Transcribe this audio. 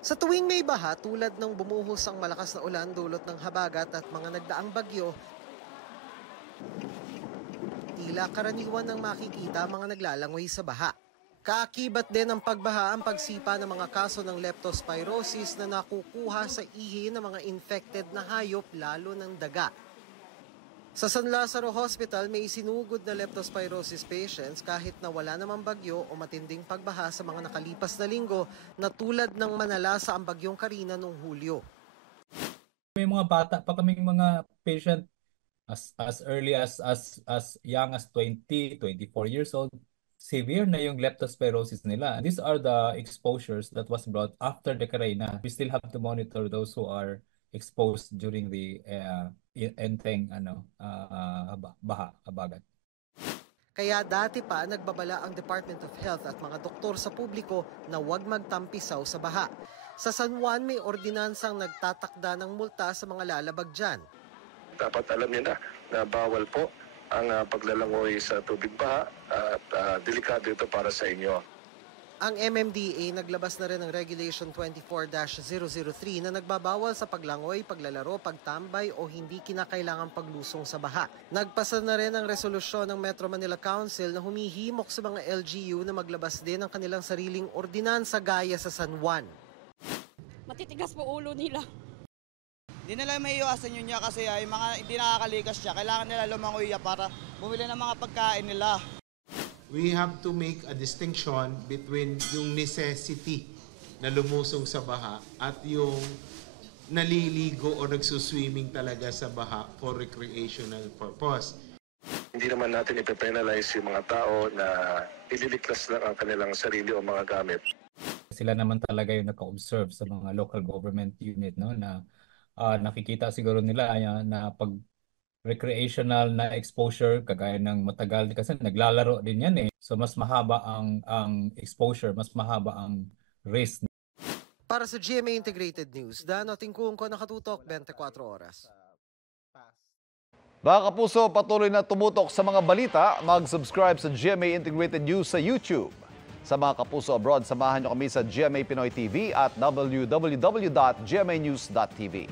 Sa tuwing may baha tulad ng bumuhos ang malakas na ulan dulot ng habagat at mga nagdaang bagyo, tila karaniwan ng makikita mga naglalangoy sa baha. Kaakibat din ng pagbaha ang pagsipa ng mga kaso ng leptospirosis na nakukuha sa ihi ng mga infected na hayop lalo ng daga. Sa San Lazaro Hospital may isinugod na leptospirosis patients kahit na wala namang bagyo o matinding pagbaha sa mga nakalipas na linggo na tulad ng manalasa ang bagyong Karina noong Hulyo. May mga bata pa kaming mga patient as early as young as 20, 24 years old. Severe na yung leptospirosis nila. These are the exposures that was brought after the Karina. We still have to monitor those who are exposed during the enteng habagat. Kaya dati pa nagbabala ang Department of Health at mga doktor sa publiko na huwag magtampisaw sa baha. Sa San Juan may ordinansang nagtatakda ng multa sa mga lalabag dyan. Dapat alam niyo na bawal po ang paglalangoy sa tubig baha at delikado ito para sa inyo. Ang MMDA naglabas na rin ng Regulation 24-003 na nagbabawal sa paglangoy, paglalaro, pagtambay o hindi kinakailangang paglusong sa baha. Nagpasa na rin ang resolusyon ng Metro Manila Council na humihimok sa mga LGU na maglabas din ng kanilang sariling ordinansa gaya sa San Juan. Matitigas po ulo nila. Hindi nila may iwasan yun niya kasi yung mga hindi nakakalikas siya, kailangan nila lumangoy para bumili ng mga pagkain nila. We have to make a distinction between yung necessity na lumusong sa baha at yung naliligo o nagsuswimming talaga sa baha for recreational purpose. Hindi naman natin ipe-penalize yung mga tao na ililiklas lang ang kanilang sarili o mga gamit. Sila naman talaga yung naka-observe sa mga local government unit, no, na nakikita siguro nila na pag recreational na exposure kagaya ng matagal kasi naglalaro din yan eh. So mas mahaba ang exposure, mas mahaba ang risk. Para sa GMA Integrated News, Dano Tingkungko, nakatutok 24 oras. Mga kapuso, patuloy na tumutok sa mga balita, mag-subscribe sa GMA Integrated News sa YouTube. Sa mga kapuso abroad, samahan niyo kami sa GMA Pinoy TV at www.gmanews.tv.